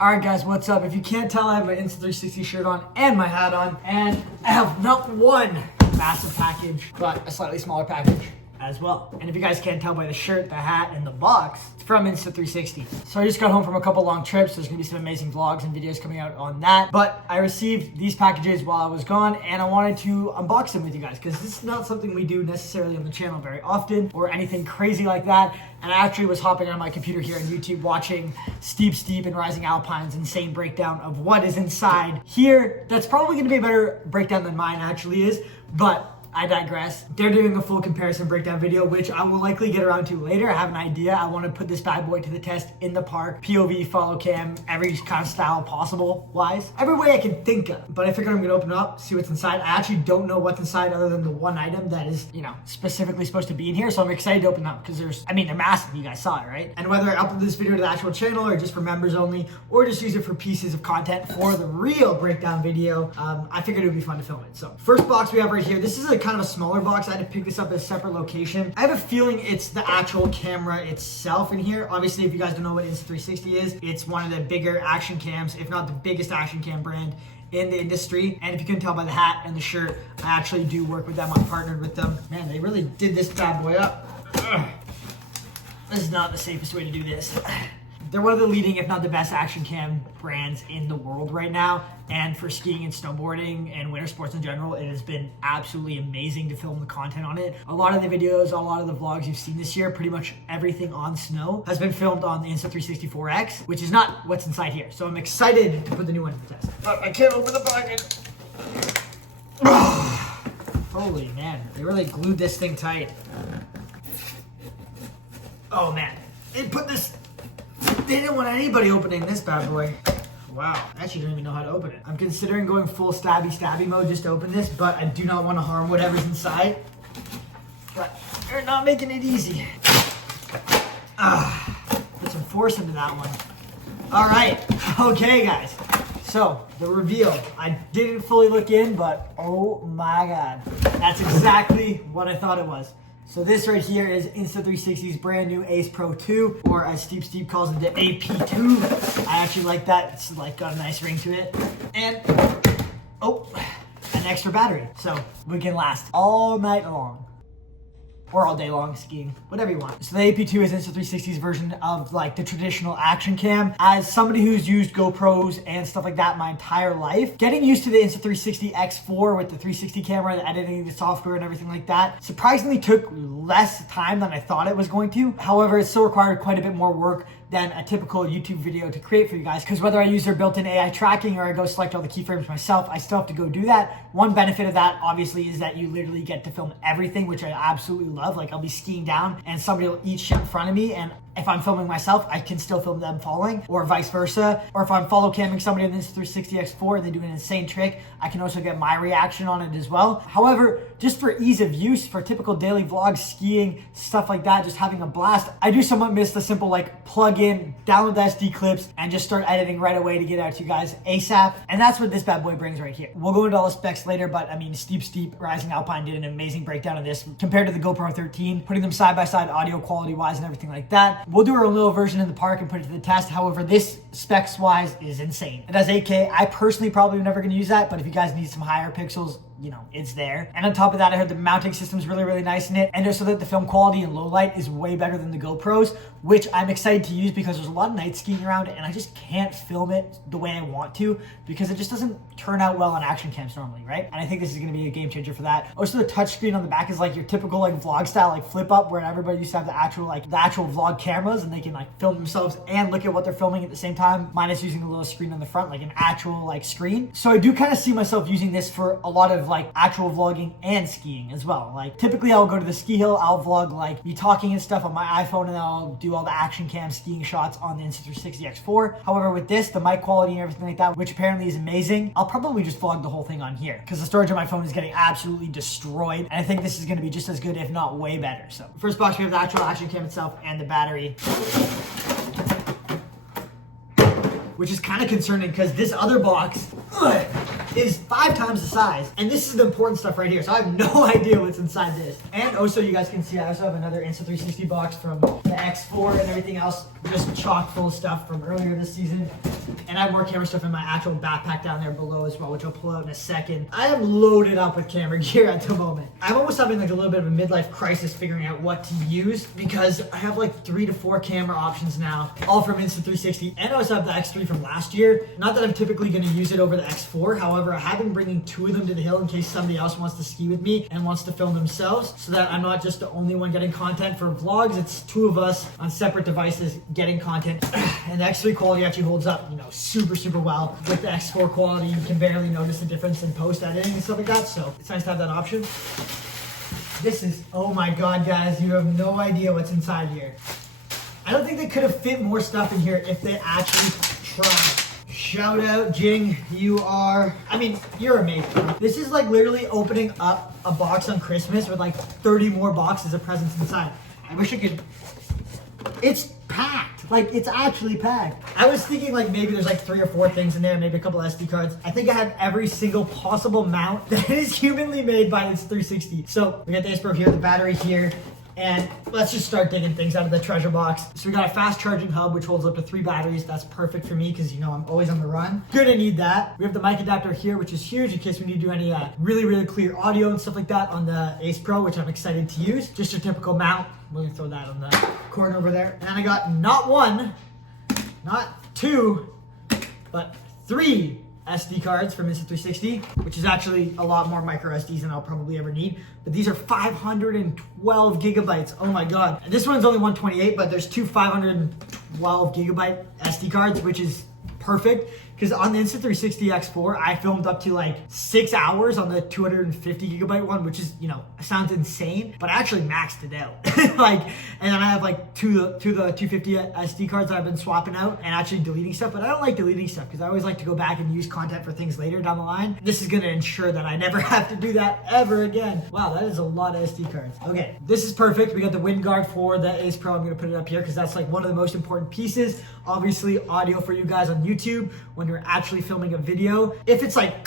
Alright guys, what's up? If you can't tell, I have my Insta360 shirt on and my hat on, and I have not one massive package, but a slightly smaller package as well. And if you guys can't tell by the shirt, the hat, and the box, it's from Insta360. So I just got home from a couple long trips. There's gonna be some amazing vlogs and videos coming out on that. But I received these packages while I was gone, and I wanted to unbox them with you guys, because this is not something we do necessarily on the channel very often, or anything crazy like that. And I actually was hopping on my computer here on YouTube watching Steep and Rising Alpine's insane breakdown of what is inside here. That's probably gonna be a better breakdown than mine actually is, but I digress. They're doing a full comparison breakdown video, which I will likely get around to later. I have an idea. I want to put this bad boy to the test in the park. POV, follow cam, every kind of style possible wise. Every way I can think of. But I figured I'm going to open it up, see what's inside. I actually don't know what's inside other than the one item that is, specifically supposed to be in here. So I'm excited to open them up because they're massive. You guys saw it, right? And whether I upload this video to the actual channel or just for members only, or just use it for pieces of content for the real breakdown video, I figured it would be fun to film it. So first box we have right here. This is a kind of a smaller box. I had to pick this up at a separate location. I have a feeling it's the actual camera itself in here. Obviously, if you guys don't know what Insta360 is, it's one of the bigger action cams, if not the biggest action cam brand in the industry. And if you can tell by the hat and the shirt, I actually do work with them. I'm partnered with them. Man, they really did this bad boy up. Ugh. This is not the safest way to do this. They're one of the leading, if not the best, action cam brands in the world right now. And for skiing and snowboarding and winter sports in general, it has been absolutely amazing to film the content on it. A lot of the videos, a lot of the vlogs you've seen this year, pretty much everything on snow has been filmed on the Insta360 4X, which is not what's inside here. So I'm excited to put the new one to the test. But I can't open the package. Holy man, they really glued this thing tight. Oh man, they didn't want anybody opening this bad boy. Wow, I actually don't even know how to open it. I'm considering going full stabby mode just to open this, but I do not want to harm whatever's inside. But they're not making it easy. Put some force into that one. All right, okay guys. So, the reveal. I didn't fully look in, but oh my God. That's exactly what I thought it was. So this right here is Insta360's brand new Ace Pro 2, or as Steep calls it, the AP2. I actually like that. It's like got a nice ring to it. And, an extra battery. So we can last all night long. Or all day long skiing, whatever you want. So the AP2 is Insta360's version of like the traditional action cam. As somebody who's used GoPros and stuff like that my entire life, getting used to the Insta360 X4 with the 360 camera, the editing, the software and everything like that, surprisingly took less time than I thought it was going to. However, it still required quite a bit more work than a typical YouTube video to create for you guys, because whether I use their built-in AI tracking or I go select all the keyframes myself, I still have to go do that. One benefit of that obviously is that you literally get to film everything, which I absolutely love. Like I'll be skiing down and somebody will eat shit in front of me, and if I'm filming myself, I can still film them falling, or vice versa. Or if I'm follow camming somebody on this 360 X4 and they do an insane trick, I can also get my reaction on it as well. However, just for ease of use, for typical daily vlogs, skiing, stuff like that, just having a blast, I do somewhat miss the simple like plug in, download the SD clips, and just start editing right away to get out to you guys ASAP. And that's what this bad boy brings right here. We'll go into all the specs later, but I mean, Steep Rising Alpine did an amazing breakdown of this compared to the GoPro 13, putting them side by side audio quality wise and everything like that. We'll do our own little version in the park and put it to the test. However, this specs wise is insane. It has 8K. I personally probably am never going to use that, but if you guys need some higher pixels, it's there. And on top of that, I heard the mounting system is really nice in it. And just so that the film quality in low light is way better than the GoPros, which I'm excited to use because there's a lot of night skiing around and I just can't film it the way I want to because it just doesn't turn out well on action cams normally, right? And I think this is going to be a game changer for that. Also, the touchscreen on the back is like your typical like vlog style like flip up, where everybody used to have the actual vlog cameras and they can like film themselves and look at what they're filming at the same time, minus using a little screen on the front, like an actual like screen. So I do kind of see myself using this for a lot of like actual vlogging and skiing as well. Like typically I'll go to the ski hill, I'll vlog like me talking and stuff on my iPhone, and then I'll do all the action cam skiing shots on the Insta360 X4. However, with this, the mic quality and everything like that, which apparently is amazing, I'll probably just vlog the whole thing on here because the storage on my phone is getting absolutely destroyed. And I think this is going to be just as good, if not way better. So first box, we have the actual action cam itself and the battery, which is kind of concerning because this other box is 5 times the size. And this is the important stuff right here. So I have no idea what's inside this. And also you guys can see I also have another Insta360 box from the X4 and everything else, just chock full of stuff from earlier this season. And I have more camera stuff in my actual backpack down there below as well, which I'll pull out in a second. I am loaded up with camera gear at the moment. I'm almost having like a little bit of a midlife crisis figuring out what to use because I have like 3 to 4 camera options now, all from Insta360. And I also have the X3 from last year. Not that I'm typically going to use it over the X4. However, I have been bringing 2 of them to the hill in case somebody else wants to ski with me and wants to film themselves, so that I'm not just the only one getting content for vlogs. It's 2 of us on separate devices getting content. And the X3 quality actually holds up, you know, super well. With the X4 quality, you can barely notice the difference in post editing and stuff like that. So it's nice to have that option. This is, oh my God, guys, you have no idea what's inside here. I don't think they could have fit more stuff in here if they actually tried. Shout out, Jing, you're amazing. This is like literally opening up a box on Christmas with like 30 more boxes of presents inside. I wish I could, it's packed. Like, it's actually packed. I was thinking like maybe there's like 3 or 4 things in there, maybe a couple SD cards. I think I have every single possible mount that is humanly made by Insta360. So we got the Ace Pro here, the battery here, and let's just start digging things out of the treasure box. So we got a fast charging hub, which holds up to 3 batteries. That's perfect for me because, you know, I'm always on the run. Gonna need that. We have the mic adapter here, which is huge in case we need to do any really clear audio and stuff like that on the Ace Pro, which I'm excited to use. Just your typical mount. We're gonna throw that on the corner over there. And I got not 1, not 2, but 3 SD cards from Insta360, which is actually a lot more micro SDs than I'll probably ever need. But these are 512 gigabytes. Oh my God. And this one's only 128, but there's 2 512 gigabyte SD cards, which is perfect. Because on the Insta360 X4, I filmed up to like 6 hours on the 250 gigabyte one, which is, you know, sounds insane, but I actually maxed it out. Like, and then I have like two the 250 SD cards that I've been swapping out and actually deleting stuff, but I don't like deleting stuff because I always like to go back and use content for things later down the line. This is gonna ensure that I never have to do that ever again. Wow, that is a lot of SD cards. Okay, this is perfect. We got the wind guard for the Ace Pro. I'm gonna put it up here because that's like one of the most important pieces. Obviously, audio for you guys on YouTube when you're actually filming a video. If it's like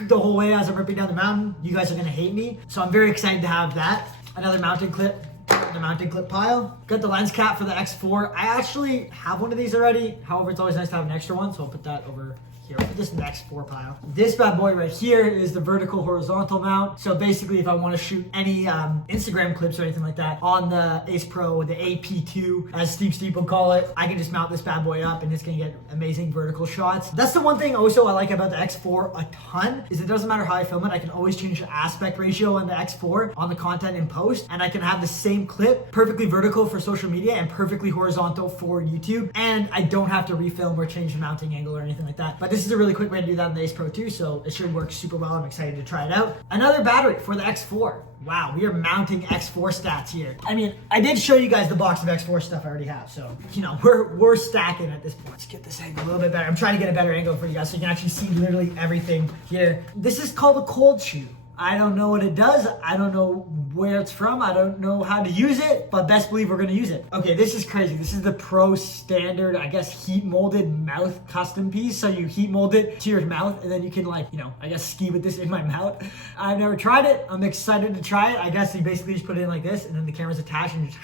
the whole way as I'm ripping down the mountain, you guys are gonna hate me. So I'm very excited to have that. Another mounting clip, the mounting clip pile. Got the lens cap for the X4. I actually have one of these already. However, it's always nice to have an extra one, so I'll put that over here. I'll put this in the X4 pile. This bad boy right here is the vertical horizontal mount. So basically, if I want to shoot any Instagram clips or anything like that on the Ace Pro or the AP2, as Steve will call it, I can just mount this bad boy up and it's gonna get amazing vertical shots. That's the one thing also I like about the X4 a ton, is it doesn't matter how I film it, I can always change the aspect ratio on the X4 on the content in post, and I can have the same clip perfectly vertical for social media and perfectly horizontal for YouTube, and I don't have to refilm or change the mounting angle or anything like that. But this is a really quick way to do that in the Ace Pro 2, so it should work super well. I'm excited to try it out. Another battery for the X4. Wow, we are mounting X4 stats here. I mean, I did show you guys the box of X4 stuff I already have, so, you know, we're stacking at this point. Let's get this angle a little bit better. I'm trying to get a better angle for you guys so you can actually see literally everything here. This is called a cold shoe. I don't know what it does. I don't know where it's from. I don't know how to use it, but best believe we're gonna use it. Okay, this is crazy. This is the Pro standard, I guess, heat molded mouth custom piece. So you heat mold it to your mouth and then you can, like, you know, I guess ski with this in my mouth. I've never tried it. I'm excited to try it. I guess you basically just put it in like this and then the camera's attached and you just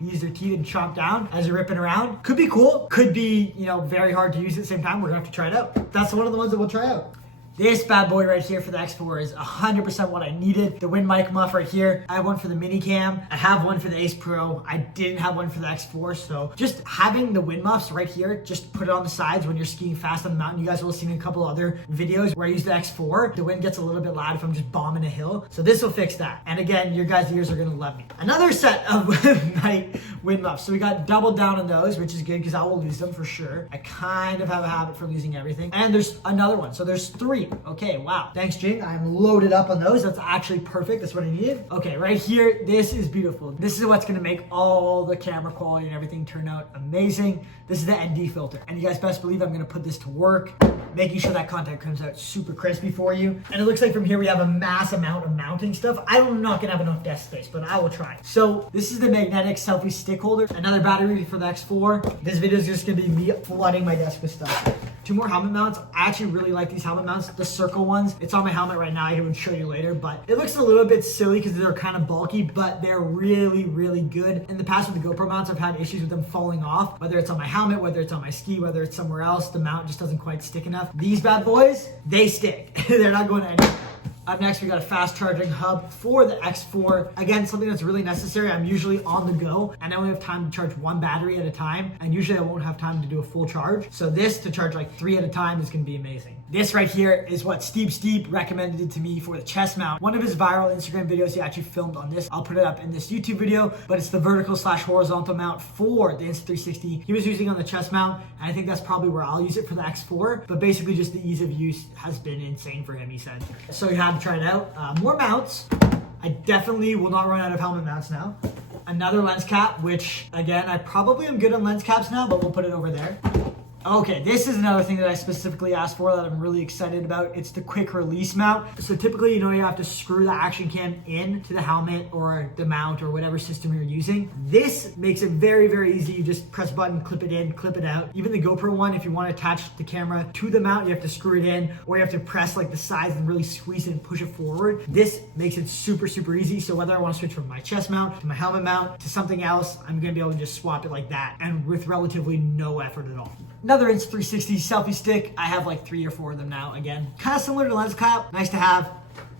use your teeth and chomp down as you're ripping around. Could be cool. Could be, you know, very hard to use at the same time. We're gonna have to try it out. That's one of the ones that we'll try out. This bad boy right here for the X4 is 100% what I needed. The wind mic muff right here. I have one for the mini cam. I have one for the Ace Pro. I didn't have one for the X4. So just having the wind muffs right here, just put it on the sides when you're skiing fast on the mountain. You guys will have seen a couple other videos where I use the X4. The wind gets a little bit loud if I'm just bombing a hill. So this will fix that. And again, your guys' ears are gonna love me. Another set of night wind muffs. So we got doubled down on those, which is good because I will lose them for sure. I kind of have a habit for losing everything. And there's another one. So there's 3. Okay, wow. Thanks, Jing. I'm loaded up on those. That's actually perfect. That's what I needed. Okay, right here, this is beautiful. This is what's gonna make all the camera quality and everything turn out amazing. This is the ND filter. And you guys best believe I'm gonna put this to work, making sure that content comes out super crispy for you. And it looks like from here we have a mass amount of mounting stuff. I'm not gonna have enough desk space, but I will try. So this is the magnetic selfie stick holder. Another battery for the X4. This video is just gonna be me flooding my desk with stuff. Two more helmet mounts. I actually really like these helmet mounts, the circle ones. It's on my helmet right now. I would show you later, but it looks a little bit silly because they're kind of bulky, but they're really, really good. In the past with the GoPro mounts, I've had issues with them falling off, whether it's on my helmet, whether it's on my ski, whether it's somewhere else. The mount just doesn't quite stick enough. These bad boys, they stick. They're not going anywhere. Up next, we got a fast charging hub for the X4. Again, something that's really necessary. I'm usually on the go and I only have time to charge one battery at a time. And usually I won't have time to do a full charge. So this to charge like 3 at a time is gonna be amazing. This right here is what Steve recommended it to me for the chest mount. One of his viral Instagram videos he actually filmed on this. I'll put it up in this YouTube video, but it's the vertical/horizontal mount for the Insta360. He was using on the chest mount, and I think that's probably where I'll use it for the X4, but basically just the ease of use has been insane for him, he said. So you had to try it out. More mounts. I definitely will not run out of helmet mounts now. Another lens cap, which again, I probably am good on lens caps now, but we'll put it over there. Okay, this is another thing that I specifically asked for that I'm really excited about. It's the quick release mount. So typically, you have to screw the action cam into the helmet or the mount or whatever system you're using. This makes it very, very easy. You just press a button, clip it in, clip it out. Even the GoPro one, if you want to attach the camera to the mount, you have to screw it in, or you have to press like the sides and really squeeze it and push it forward. This makes it super, super easy. So whether I want to switch from my chest mount to my helmet mount to something else, I'm going to be able to just swap it like that and with relatively no effort at all. Another Insta360 selfie stick. I have like 3 or 4 of them now. Again, kind of similar to lens cap. Nice to have.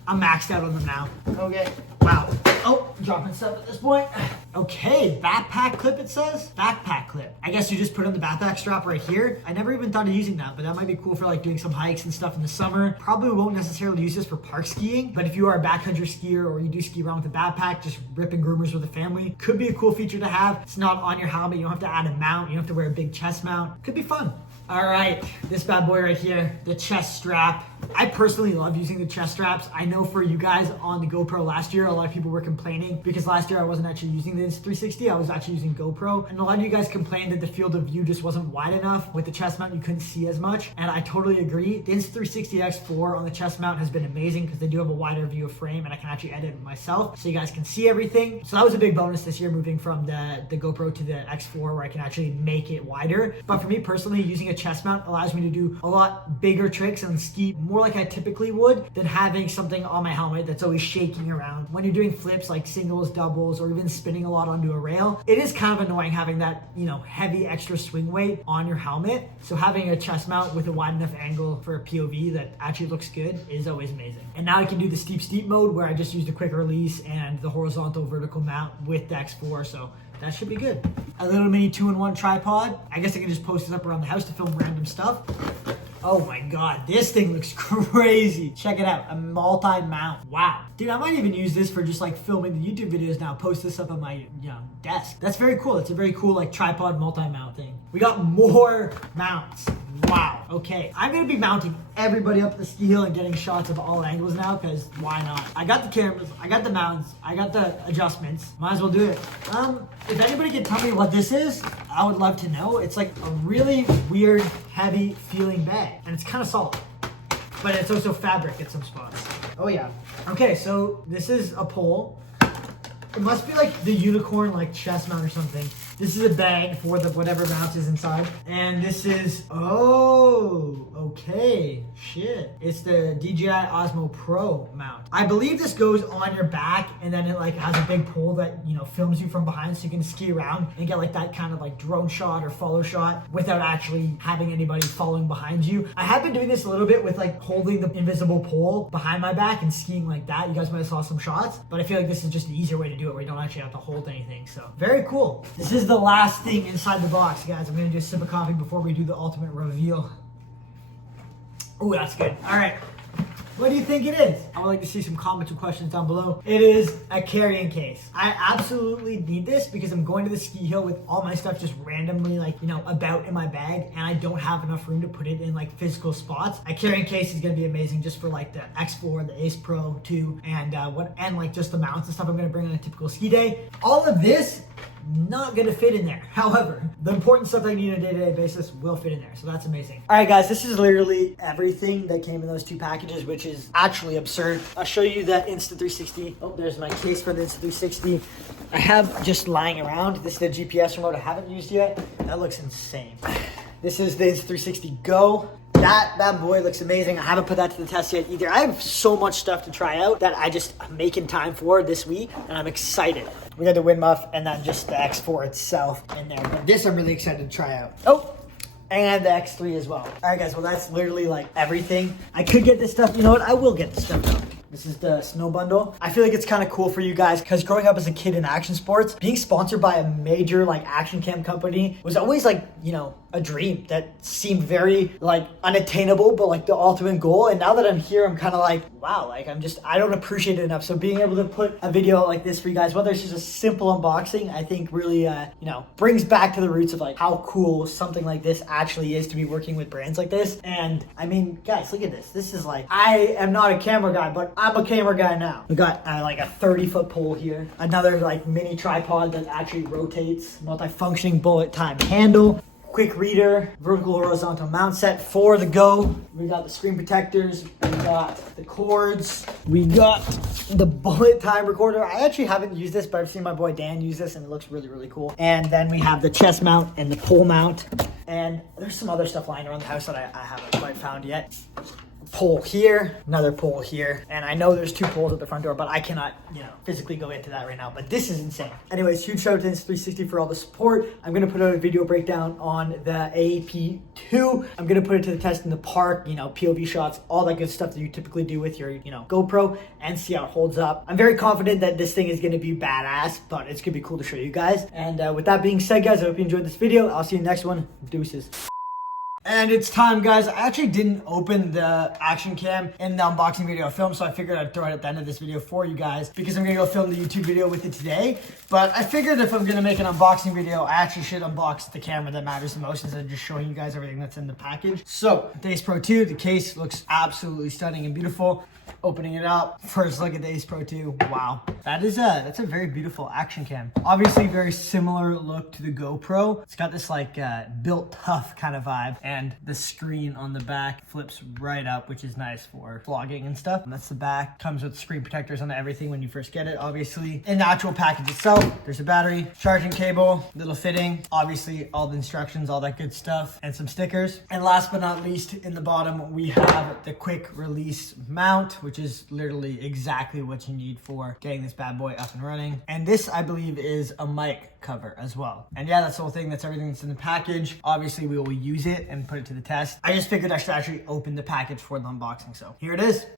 I'm maxed out on them now. Okay. Wow. Oh, dropping stuff at this point. Okay, backpack clip it says. Backpack clip. I guess you just put on the backpack strap right here. I never even thought of using that, but that might be cool for like doing some hikes and stuff in the summer. Probably won't necessarily use this for park skiing, but if you are a backcountry skier or you do ski around with a backpack, just ripping groomers with a family, could be a cool feature to have. It's not on your helmet. You don't have to add a mount. You don't have to wear a big chest mount. Could be fun. All right, this bad boy right here, the chest strap. I personally love using the chest straps. I know for you guys on the GoPro last year, a lot of people were complaining because last year I wasn't actually using the Insta360, I was actually using GoPro. And a lot of you guys complained that the field of view just wasn't wide enough. With the chest mount, you couldn't see as much. And I totally agree. The Insta360 X4 on the chest mount has been amazing because they do have a wider view of frame and I can actually edit it myself so you guys can see everything. So that was a big bonus this year, moving from the GoPro to the X4 where I can actually make it wider. But for me personally, using a chest mount allows me to do a lot bigger tricks and ski more like I typically would than having something on my helmet that's always shaking around. When you're doing flips like singles, doubles, or even spinning a lot onto a rail, it is kind of annoying having that, heavy extra swing weight on your helmet. So having a chest mount with a wide enough angle for a POV that actually looks good is always amazing. And now I can do the steep mode where I just use the quick release and the horizontal vertical mount with the X4. So that should be good. A little mini 2-in-1 tripod. I guess I can just post this up around the house to film random stuff. Oh my God, this thing looks crazy. Check it out, a multi-mount. Wow. Dude, I might even use this for just like filming the YouTube videos now, post this up on my desk. That's very cool. It's a very cool like tripod multi-mount thing. We got more mounts. Wow, okay. I'm gonna be mounting everybody up the ski hill and getting shots of all angles now, because why not? I got the cameras, I got the mounts, I got the adjustments. Might as well do it. If anybody can tell me what this is, I would love to know. It's like a really weird, heavy feeling bag, and it's kind of solid. But it's also fabric at some spots. Oh yeah. Okay, so this is a pole. It must be like the unicorn like chest mount or something. This is a bag for the whatever mount is inside. And this is, oh, okay, shit. It's the DJI Osmo Pro mount. I believe this goes on your back and then it like has a big pole that, films you from behind so you can ski around and get like that kind of like drone shot or follow shot without actually having anybody following behind you. I have been doing this a little bit with like holding the invisible pole behind my back and skiing like that. You guys might have saw some shots, but I feel like this is just an easier way to do it where you don't actually have to hold anything. So very cool. This is the last thing inside the box, guys. I'm gonna do a sip of coffee before we do the ultimate reveal. Oh, that's good. All right. What do you think it is? I would like to see some comments and questions down below. It is a carrying case. I absolutely need this because I'm going to the ski hill with all my stuff just randomly about in my bag, and I don't have enough room to put it in like physical spots. A carrying case is gonna be amazing just for like the X4, the Ace Pro 2, and like just the mounts and stuff I'm gonna bring on a typical ski day. All of this not gonna fit in there. However, the important stuff that I need on a day-to-day basis will fit in there, so that's amazing. All right, guys, this is literally everything that came in those 2 packages, which is actually absurd. I'll show you the Insta360. Oh, there's my case for the Insta360. I have just lying around. This is the GPS remote I haven't used yet. That looks insane. This is the Insta360 Go. That bad boy looks amazing. I haven't put that to the test yet either. I have so much stuff to try out that I'm making time for this week, and I'm excited. We got the Wind Muff and then just the X4 itself in there. But this I'm really excited to try out. Oh, and the X3 as well. All right, guys, well, that's literally like everything. I could get this stuff. You know what? I will get this stuff out. This is the snow bundle. I feel like it's kind of cool for you guys because growing up as a kid in action sports, being sponsored by a major like action cam company was always like, you know, a dream that seemed very like unattainable, but like the ultimate goal. And now that I'm here, I'm kind of like, wow, like I don't appreciate it enough. So being able to put a video like this for you guys, whether it's just a simple unboxing, I think really, you know, brings back to the roots of like how cool something like this actually is to be working with brands like this. And I mean, guys, look at this. This is like, I am not a camera guy, but I'm a camera guy now. We got like a 30-foot pole here. Another like mini tripod that actually rotates. Multi-functioning bullet time handle. Quick reader, vertical horizontal mount set for the Go. We got the screen protectors, we got the cords, we got the bullet time recorder. I actually haven't used this, but I've seen my boy Dan use this and it looks really, really cool. And then we have the chest mount and the pole mount. And there's some other stuff lying around the house that I haven't quite found yet. Pole here, another pole here, and I know there's 2 poles at the front door, but I cannot, you know, physically go into that right now, but this is insane. Anyways, huge shout out to Insta360 for all the support. I'm gonna put out a video breakdown on the AP2. I'm gonna put it to the test in the park, you know, POV shots, all that good stuff that you typically do with your, you know, GoPro, and see how it holds up. I'm very confident that this thing is gonna be badass, but it's gonna be cool to show you guys. And with that being said, guys, I hope you enjoyed this video. I'll see you in the next one. Deuces. And it's time, guys. I actually didn't open the action cam in the unboxing video film, so I figured I'd throw it at the end of this video for you guys because I'm gonna go film the YouTube video with it today. But I figured if I'm gonna make an unboxing video, I actually should unbox the camera that matters the most instead of just showing you guys everything that's in the package. So, the Ace Pro 2, the case looks absolutely stunning and beautiful. Opening it up, first look at the Ace Pro 2. Wow, that's a very beautiful action cam. Obviously, very similar look to the GoPro. It's got this like built tough kind of vibe, and the screen on the back flips right up, which is nice for vlogging and stuff. And that's the back. Comes with screen protectors on everything when you first get it. Obviously, in the actual package itself, there's a battery, charging cable, little fitting. Obviously, all the instructions, all that good stuff, and some stickers. And last but not least, in the bottom, we have the quick release mount, which is literally exactly what you need for getting this bad boy up and running. And this, I believe, is a mic cover as well. And yeah, that's the whole thing. That's everything that's in the package. Obviously, we will use it and put it to the test. I just figured I should actually open the package for the unboxing. So here it is.